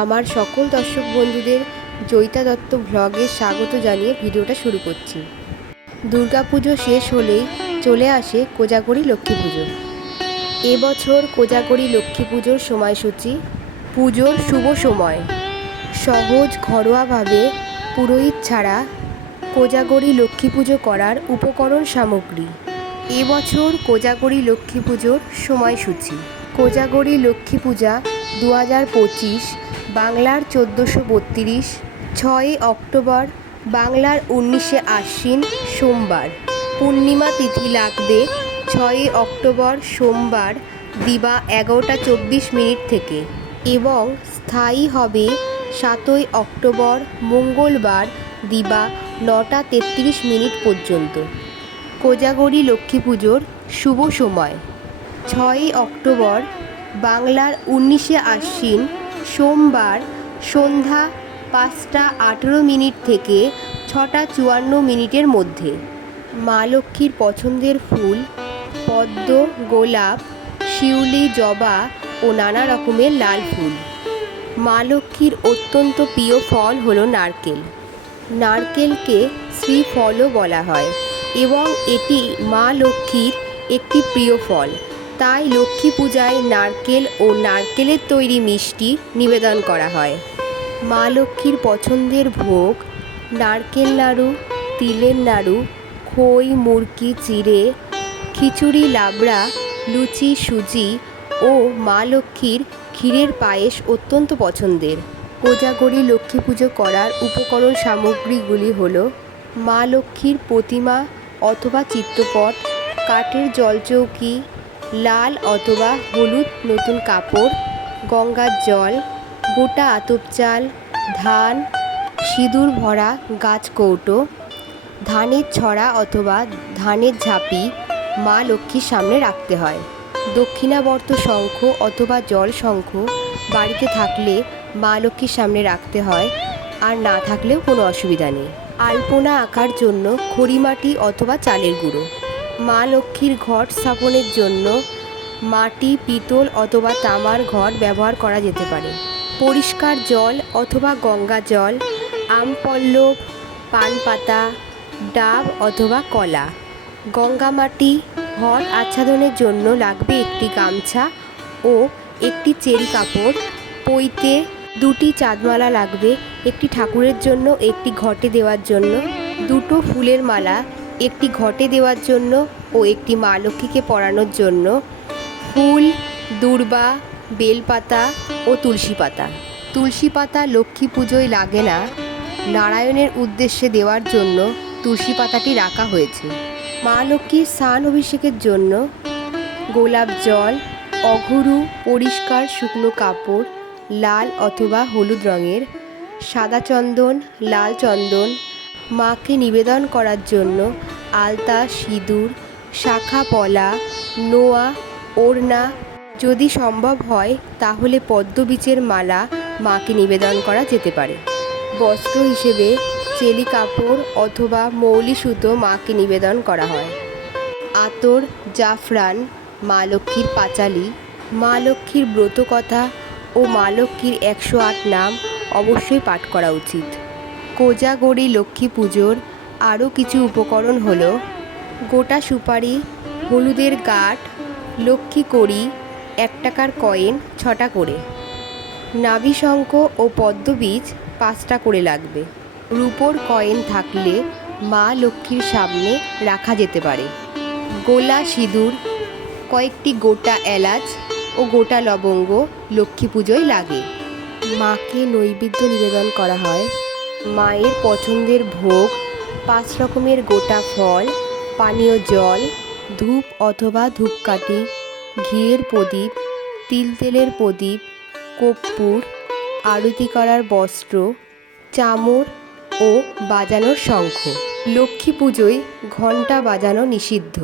আমার সকল দর্শক বন্ধুদের জয়িতা দত্ত ভ্লগে স্বাগত জানিয়ে ভিডিওটা শুরু করছি। দুর্গাপুজো শেষ হলেই চলে আসে কোজাগরী লক্ষ্মী পুজো। এবছর কোজাগরী লক্ষ্মী পুজোর সময়সূচি: পুজোর শুভ সময়, সহজ ঘরোয়াভাবে পুরোহিত ছাড়া কোজাগরী লক্ষ্মী পুজো করার উপকরণ সামগ্রী। এবছর কোজাগরী লক্ষ্মী পুজোর সময়সূচি: কোজাগরী লক্ষ্মী পূজা 2025, বাংলার 1432, 6 অক্টোবর বাংলার 19 আশ্বিন সোমবার। পূর্ণিমা তিথি লাগবে 6 অক্টোবর সোমবার দিবা 11:24 থেকে এবং স্থায়ী হবে 7 অক্টোবর মঙ্গলবার দিবা 9:33 পর্যন্ত। কোজাগরী লক্ষ্মী পুজোর শুভ সময়: 6 অক্টোবর বাংলার 19 আশ্বিন সোমবার সন্ধ্যা 5:18 থেকে 6:54 মধ্যে। মা লক্ষ্মীর পছন্দের ফুল পদ্ম, গোলাপ, শিউলি, জবা ও নানা রকমের লাল ফুল। মা লক্ষ্মীর অত্যন্ত প্রিয় ফল হলো নারকেল। নারকেলকে শ্রীফলও বলা হয় এবং এটি মা লক্ষ্মীর একটি প্রিয় ফল। তাই লক্ষ্মী পূজায় নারকেল ও নারকেলের তৈরি মিষ্টি নিবেদন করা হয়। মা লক্ষ্মীর পছন্দের ভোগ নারকেল নাড়ু, তিলের নাড়ু, খই, মুরকি, চিড়ে, খিচুড়ি, লাবড়া, লুচি, সুজি ও মা লক্ষ্মীর ক্ষীরের পায়েস অত্যন্ত পছন্দের। কোজাগরী লক্ষ্মী পুজো করার উপকরণ সামগ্রীগুলি হলো: মা লক্ষ্মীর প্রতিমা অথবা চিত্রপট, কাঠের জলচৌকি, লাল অথবা হলুদ নতুন কাপড়, গঙ্গার জল, গোটা আতপ চাল, ধান, সিঁদুর ভরা গাছ কৌটো, ধানের ছড়া অথবা ধানের ঝাঁপি মা লক্ষ্মীর সামনে রাখতে হয়। দক্ষিণাবর্ত শঙ্খ অথবা জল শঙ্খ বাড়িতে থাকলে মা লক্ষ্মীর সামনে রাখতে হয়, আর না থাকলেও কোনো অসুবিধা নেই। আলপনা আঁকার জন্য খড়িমাটি অথবা চালের গুঁড়ো। মা লক্ষ্মীর ঘট স্থাপনের জন্য মাটি, পিতল অথবা তামার ঘট ব্যবহার করা যেতে পারে। পরিষ্কার জল অথবা গঙ্গা জল, আমপল্লব, পান পাতা, ডাব অথবা কলা। গঙ্গা মাটি। ঘট আচ্ছাদনের জন্য লাগবে একটি গামছা ও একটি চেরি কাপড়, পৈতে, 2টি চাঁদমালা লাগবে, একটি ঠাকুরের জন্য, একটি ঘটে দেওয়ার জন্য, 2টো ফুলের মালা, একটি ঘটে দেওয়ার জন্য ও একটি মা লক্ষ্মীকে পরানোর জন্য, ফুল, দূর্বা, বেলপাতা ও তুলসী পাতা। তুলসী পাতা লক্ষ্মী পুজোয় লাগে না, নারায়ণের উদ্দেশ্যে দেওয়ার জন্য তুলসী পাতাটি রাখা হয়েছে। মা লক্ষ্মীর স্নান অভিষেকের জন্য গোলাপ জল, অঘরু, পরিষ্কার শুকনো কাপড় লাল অথবা হলুদ রঙের, সাদা চন্দন, লাল চন্দন। মাকে নিবেদন করার জন্য আলতা, সিঁদুর, শাখা পলা, নোয়া, ওড়না, যদি সম্ভব হয় তাহলে পদ্মবীজের মালা মাকে নিবেদন করা যেতে পারে। বস্ত্র হিসেবে চেলি কাপড় অথবা মৌলি সুতো মাকে নিবেদন করা হয়। আতর, জাফরান, মা লক্ষ্মীর পাঁচালি, মা লক্ষ্মীর ব্রতকথা ও মা লক্ষ্মীর 108 নাম অবশ্যই পাঠ করা উচিত। কোজাগরী লক্ষ্মী পুজোর আরও কিছু উপকরণ হলো: গোটা সুপারি, হলুদের গাঁট, লক্ষ্মী কড়ি, 1 টাকার কয়েন 6টা করে, নাভিশঙ্খ ও পদ্মবীজ 5টা করে লাগবে। রূপোর কয়েন থাকলে মা লক্ষ্মীর সামনে রাখা যেতে পারে। গোলা সিঁদুর, কয়েকটি গোটা এলাচ ও গোটা লবঙ্গ লক্ষ্মী পুজোয় লাগে। মাকে নৈবেদ্য নিবেদন করা হয়। মায়ের পছন্দের ভোগ 5 রকমের গোটা ফল, পানীয় জল, ধূপ অথবা ধূপকাঠি, ঘিয়ের প্রদীপ, তেলের প্রদীপ, কর্পূর, আরতি করার বস্ত্র, চামর ও বাজানোর শঙ্খ। লক্ষ্মী পুজোয় ঘণ্টা বাজানো নিষিদ্ধ।